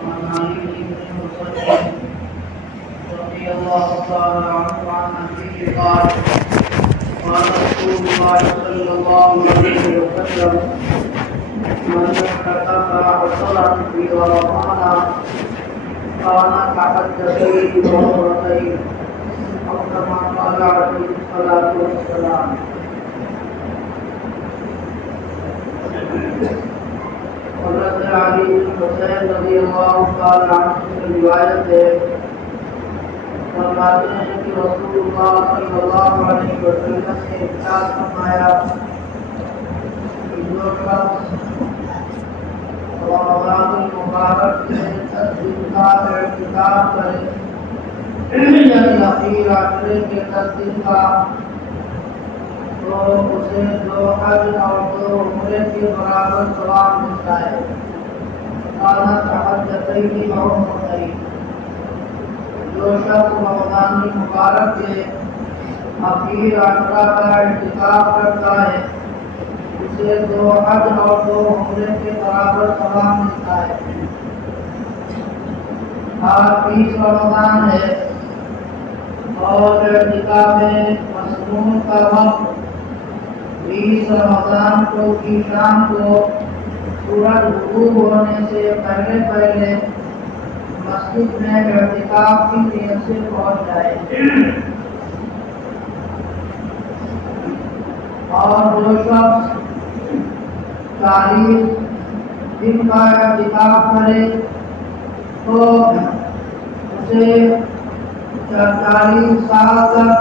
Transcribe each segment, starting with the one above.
وعن علي بن مسلم رضي الله تعالى عنه عن أبيه قال قال رسول الله صلى الله عليه وسلم من اعتكف عشرا في رمضان كان كحجتين وعمرتين أو كما قال عليه الصلاة والسلام. حضرت علی بن حسین رضی اللہ تعالی عنہ کی روایت ہے، فرماتے ہیں کہ رسول اللہ صلی اللہ علیہ وسلم نے ارشاد فرمایا کہ جو شخص رمضان المبارک میں 10 دن کا اعتکاف کرے یعنی اخیر عشرے کے 10 دن کا، تو اسے 2 حج اور 2 عمرے کے برابر ثواب ملتا ہے. کانا کحجتین و عمرتین، جو شخص رمضان مبارک کے اخیر عشرہ کا اعتکاف کرتا ہے اسے 2 حج اور 2 عمرے کے برابر ثواب ملتا ہے. آج 20 رمضان ہے اور اعتکاف مسنون کا وقت 20 رمضان کو کی شام کو سورج غروب ہونے سے پہلے مسجد میں اعتکاف کی نیت سے پہنچ جائے. اور جو شخص 40 دن کا اعتکاف کرے تو اسے 40 سال تک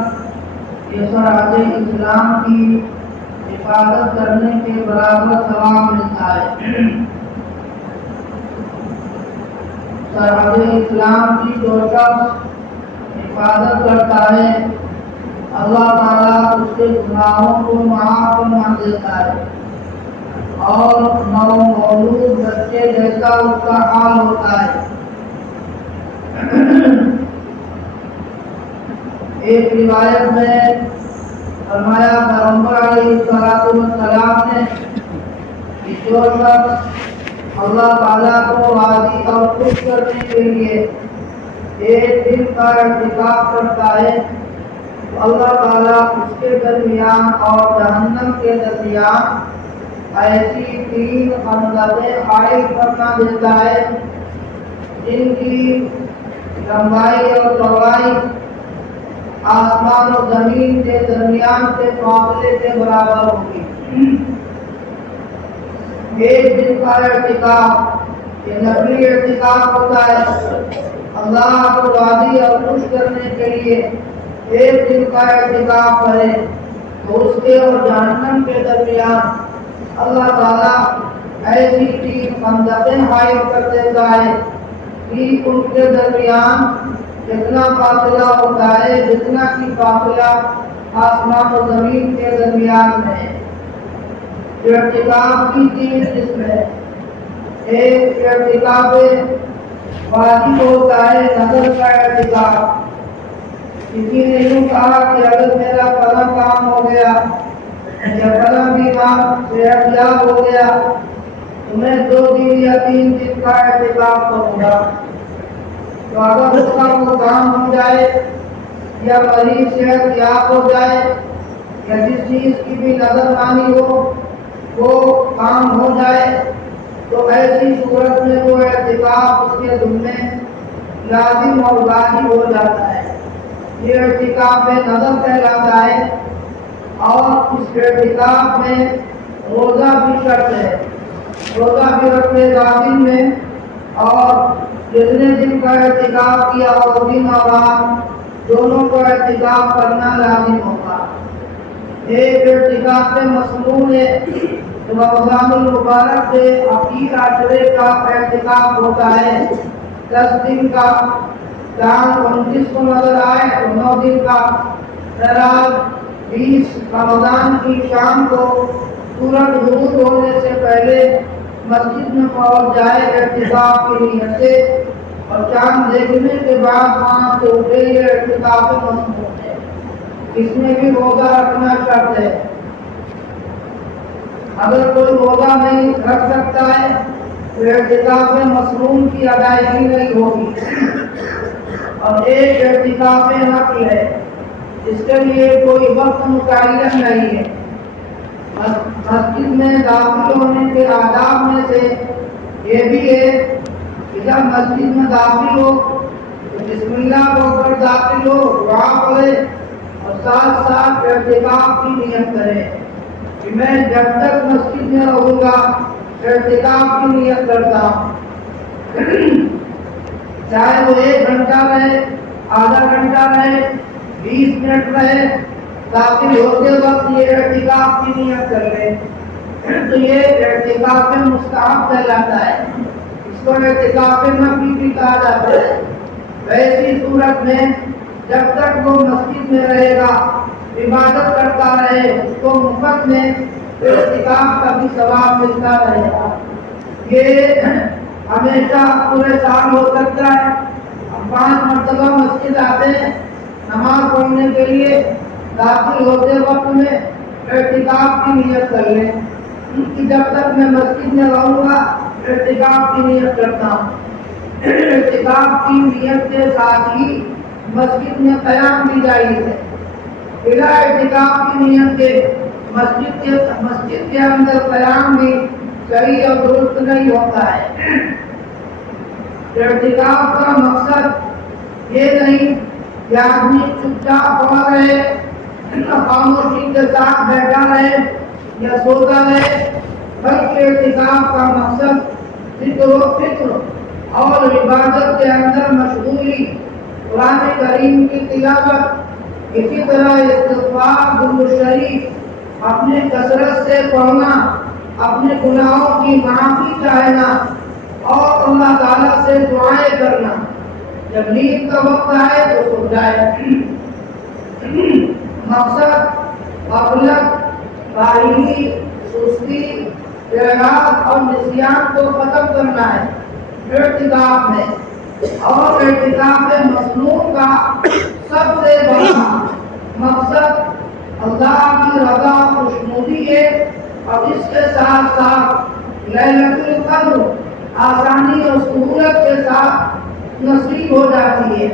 یہ سرحد اسلام کی حفاظت کرنے کے برابر ثواب ملتا ہے. سرحد اسلام کی جو شخص حفاظت کرتا ہے اللہ تعالیٰ اس کے گناہوں کو معاف فرما دیتا ہے اور مولود بچے جیسا اس کا حال ہوتا ہے. ایک روایت میں فرمایا پیغمبر علیہ السلام نے کہ جو شخص اللہ تعالیٰ کو راضی اور خوش کرنے کے لیے 1 دن کا اعتکاف کرتا ہے تو اللہ تعالیٰ اس کے درمیان اور جہنم کے درمیان ایسی 3 خندقیں عائد فرما دیتا ہے جن کی لمبائی اور چوڑائی آسمان و زمین کے درمیان کے فاصلے کے برابر ہوگی. 1 دن کا اعتکاف یہ نفلی اعتکاف ہوتا ہے. اللہ کو راضی اور خوش کرنے کے لیے 1 دن کا اعتکاف کرے تو اس کے اور جہنم کے درمیان اللہ تعالیٰ ایسی 3 خندقیں حائل کر دیتا ہے کہ ان کے درمیان جتنا فاصلہ ہوتا ہے جتنا کی فاصلہ آسمان و زمین کے درمیان میں. اعتکاف کی 3 قسمیں. ایک اعتکاف واجب ہوتا ہے نظر کا اعتکاف. کسی نے یوں کہا کہ اگر میرا فلاں کام ہو گیا یا فلاں بیمار صحت یاب ہو گیا تو میں 2 دن یا 3 دن کا اعتکاف کروں گا. تو اگر اس کا وہ کام ہو جائے یا مریض صحت یاب ہو جائے یا جس چیز کی بھی نظر مانی ہو وہ کام ہو جائے تو ایسی صورت میں وہ اعتکاف اس کے ذمے لازم اور واجب ہو جاتا ہے. یہ اعتکاف نظر کہلاتا ہے. اور اس اعتکاف میں روزہ بھی شرط ہے. روزہ بھی رکھنے لازم ہے اور جتنے دن کا اعتکاف کیا وہ دن اور رات دونوں کو اعتکاف کرنا لازم ہوگا. ایک اعتکاف مسنون ہے رمضان المبارک سے اخیر عشرے کا اعتکاف ہوتا ہے 10 دن کا. چاند 29 کو نظر آئے تو 9 دن کا. رات 20 رمضان کی شام کو سورج غروب ہونے سے پہلے مسجد میں پہنچ جائے اعتکاف کی نیت سے اور چاند دیکھنے کے بعد وہاں سے اٹھے. یہ اعتکاف مسنون ہے. اس میں بھی روزہ رکھنا شرط ہے. اگر کوئی روزہ نہیں رکھ سکتا ہے اعتکاف مصروم کی ادائیگی نہیں ہوگی، اور ایک اعتکاف نفل ہے، اس کے لیے کوئی وقت متعین نہیں ہے۔ مسجد میں داخل ہونے کے آداب میں سے یہ بھی ہے کہ جب مسجد میں داخل ہو تو بسم اللہ بول کر داخل ہو، دعا پڑھے اور ساتھ ساتھ اعتکاف کی نیت کرے کہ میں جب تک مسجد میں رہوں گا اعتکاف کی نیت کرتا ہوں، چاہے وہ 1 گھنٹہ رہے، آدھا گھنٹہ رہے، 20 منٹ رہے، داخل ہوتے وقت یہ اعتکاف کی نیت کر لے تو یہ اعتکاف مستحب کہلاتا ہے، اس کو اعتکاف نفلی بھی کہا جاتا ہے۔ ویسی صورت میں جب تک وہ مسجد میں رہے گا، عبادت کرتا رہے، اس کو مفت میں اعتکاف کا بھی ثواب ملتا رہے گا۔ یہ ہمیشہ پورے سال ہو سکتا ہے، ہم 5 مرتبہ مسجد آتے ہیں نماز پڑھنے کے لیے، داخل ہوتے وقت میں اعتکاف کی نیت کر لیں کہ جب تک میں مسجد میں رہوں گا اعتکاف کی نیت کرتا ہوں۔ اعتکاف کی نیت کے ساتھ ہی مسجد میں قیام بھی جائز ہے، بلا اعتکاف کی نیت کے مسجد کے اندر قیام بھی صحیح اور درست نہیں ہوتا ہے۔ اعتکاف کا مقصد یہ نہیں کہ آدمی چپ چاپ پڑا رہے، خاموشی کے ساتھ بیٹھا رہے یا سوتا رہے، بلکہ اعتکاف کا مقصد ذکر و فکر اور عبادت کے اندر مشغولی، قرآن کریم کی تلاوت، اسی طرح استغفار، درود شریف اپنے کثرت سے پڑھنا، اپنے گناہوں کی معافی چاہنا اور اللہ تعالیٰ سے دعائیں کرنا، جب نیند کا وقت آئے تو سو جائے۔ مقصد غفلت، کاہلی، سستی، اعراض اور نسیان کو ختم کرنا ہے اعتکاف میں، اور اعتکاف مسنون کا سب سے بڑا مقصد اللہ کی رضا و خوشنودی ہے، اور اس کے ساتھ ساتھ لیلۃ القدر آسانی اور سہولت کے ساتھ نصیب ہو جاتی ہے،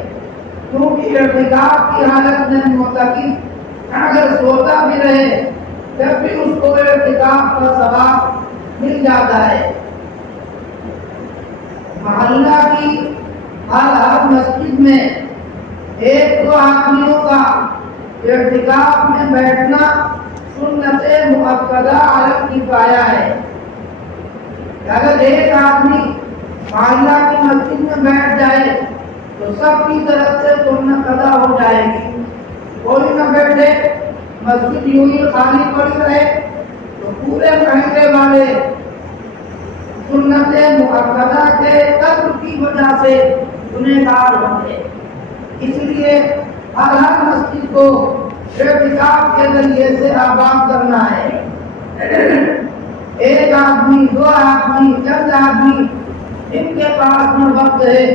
کیونکہ اعتکاف کی حالت میں معتکف اگر سوتا بھی رہے تب بھی اس کو اعتکاف کا ثواب مل جاتا ہے۔ محلہ کی ہر مسجد میں 1-2 آدمیوں کا اعتکاف میں بیٹھنا سنت مؤکدہ علی الکفایہ ہے۔ اگر ایک آدمی محلہ کی مسجد میں بیٹھ جائے تو سب کی طرف سے سنت ادا ہو جائے گی، کوئی نہ بیٹھے، مسجد یوں ہی خالی پڑی رہے تو پورے محلے والے سنت مؤکدہ کے ترک کی وجہ سے گنہگار ہوں گے۔ اس لیے ہر مسجد کو اعتکاف کے ذریعے سے آباد کرنا ہے۔ 1 آدمی، 2 آدمی، چند آدمی ان کے پاس میں وقت ہے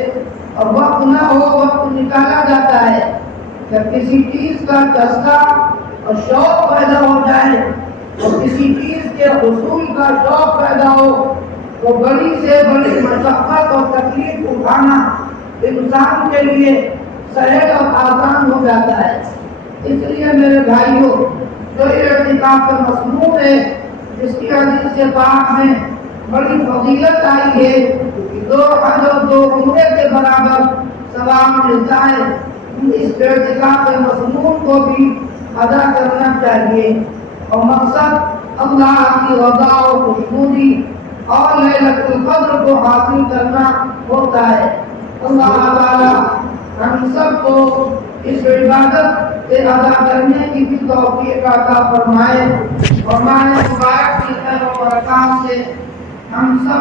اور وقت نہ ہو، وقت نکالا جاتا ہے۔ جب کسی چیز کا چسکا اور شوق پیدا ہو جائے اور کسی چیز کے حصول کا شوق پیدا ہو تو بڑی سے بڑی مشقت اور تکلیف اٹھانا انسان کے لیے سہل اور آسان ہو جاتا ہے۔ اس لیے میرے بھائیوں، جو اعتکاف کا مضمون ہے، جس کی حدیث سے پاک میں بڑی فضیلت آئی ہے کہ 2 حج اور 2 عمرے کے برابر ثواب ملتا ہے، اس اعتکاف کے مضمون کو بھی ادا کرنا چاہیے، اور مقصد اللہ کی رضا و خوشنودی اور لیلۃ القدر کو حاصل کرنا ہوتا ہے۔ اللہ تعالی ہم سب کو اس عبادت کے ادا کرنے کی بھی توفیق عطا فرمائے، اور ماہ مبارک کی خیر و برکات سے ہم سب